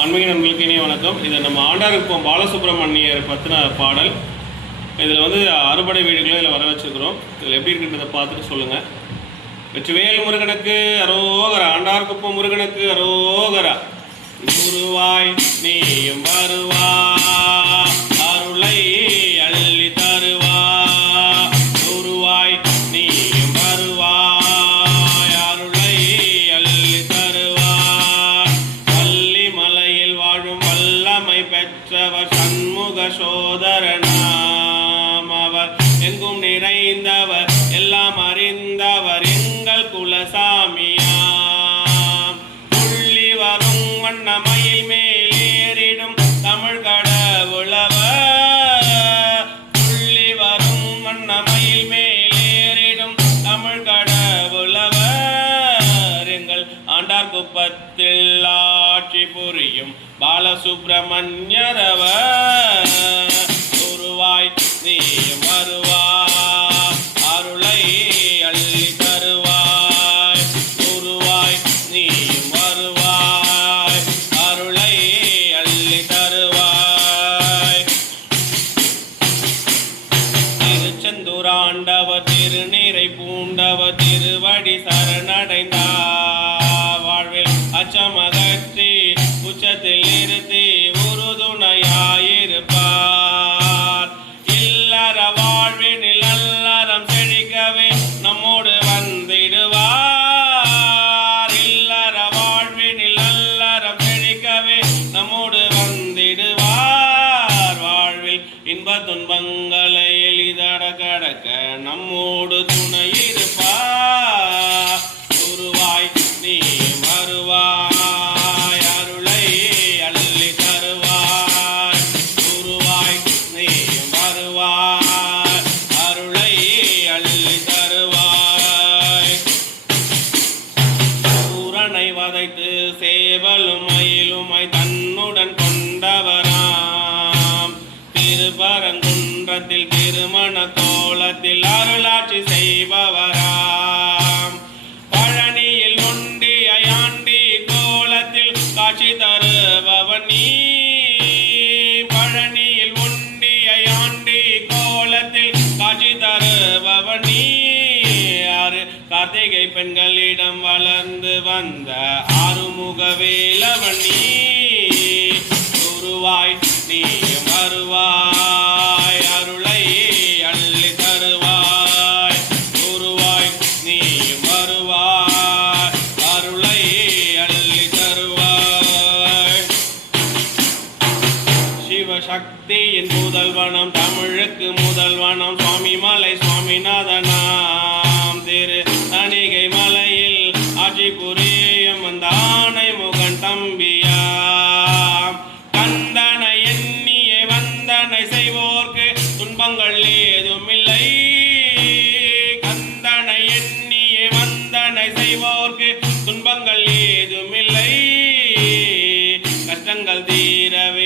ஆன்மீக நண்பர்களுக்கு இனிய வணக்கம். இது நம்ம ஆண்டார்குப்பம் பாலசுப்ரமணியர் பற்றின பாடல். இதில் வந்து அறுபடை வீடுகளை இதில் வர வச்சுருக்கிறோம். இதில் எப்படி இருக்குன்றதை பார்த்துட்டு சொல்லுங்கள். வெற்றிவேல் முருகனுக்கு அரோகரா, ஆண்டார்குப்பம் முருகனுக்கு அரோகரா. குருவாய் நீயும் வருவா, அருளை அள்ளி தருவா. குருவாய் நீயும் வருவா, அருளை அள்ளி தருவா. வள்ளிமலையில் வாழும் வல்லமை பெற்றவர் சண்முக சோதரனாம். அவர் எங்கும் நிறைந்தவர், எல்லாம் அறிந்தவர், எங்கள் குலசாமியாம். துள்ளி வரும் வண்ணமயில் மேலேறிடும் தமிழ் கடவுளவர். துள்ளி வரும் வண்ணமயில் மேலேறிடும் தமிழ் கடவுளவர். எங்கள் ஆண்டார்குப்பத்தில் ஆட்சி புரியும் பாலசுப்ரமணியரவர். குருவாய் நீயும் வருவாய், அருளை அள்ளி தருவாய். குருவாய் நீயும் வருவாய், அருளை அள்ளி தருவாய். திருச்செந்தூர் ஆண்டவர், திருநீரை பூண்டவர், திருவடி சரணடைந்தார். வாழ்வில் அச்சமகற்றி உச்சத்தில் நிறுத்தி உறுதுணையாயிருப்பார். இல்லற வாழ்வினில் நல்லறம் செழிக்கவே நம்மோடு வந்திடுவார். இல்லற வாழ்வினில் நல்லறம் செழிக்கவே நம்மோடு வந்திடுவார். வாழ்வில் இன்ப துன்பங்களை எளிதட கடக்க நம்மோடு துணையிருப்பார். குருவாய் நீ வருவாய், அருளை அள்ளி தருவாய். குருவாய் நீ வருவாய், அருளை அள்ளி தருவாய். சூரனை வதைத்து சேவலும் மயிலுமாய் தன்னுடன் கொண்டவராம். திருப்பரங்குன்றத்தில் திருமண கோலத்தில் அருளாட்சி செய்பவராம். பழனியில் ஒண்டிய ஆண்டி கோலத்தில் காட்சி தருபவன் நீ. பழனியில் ஒண்டிய ஆண்டி கோலத்தில் காட்சி தருபவன் நீ. ஆறு கார்த்திகை பெண்களிடம் வளர்ந்து வந்த ஆறுமுக வேலவன் நீ. குருவாய் நீ வருவாய், அருளை அள்ளி தருவாய். குருவாய் நீ வருவாய், அருளை அள்ளி தருவாய். சிவசக்தியின் முதல்வனம், தமிழுக்கு முதல்வனம், சுவாமிமலை சுவாமிநாதனாம். திரு தணிகை மலையில் ஆட்சி புரியும் வந்தானை முகன் தம்பியாம். கந்தனை எண்ணியே வந்தனை செய்வோர்க்கு துன்பங்கள் ஏதுமில்லை. கந்தனை எண்ணியே வந்தனை செய்வோர்க்கு துன்பங்கள் ஏதுமில்லை. கஷ்டங்கள் தீரவே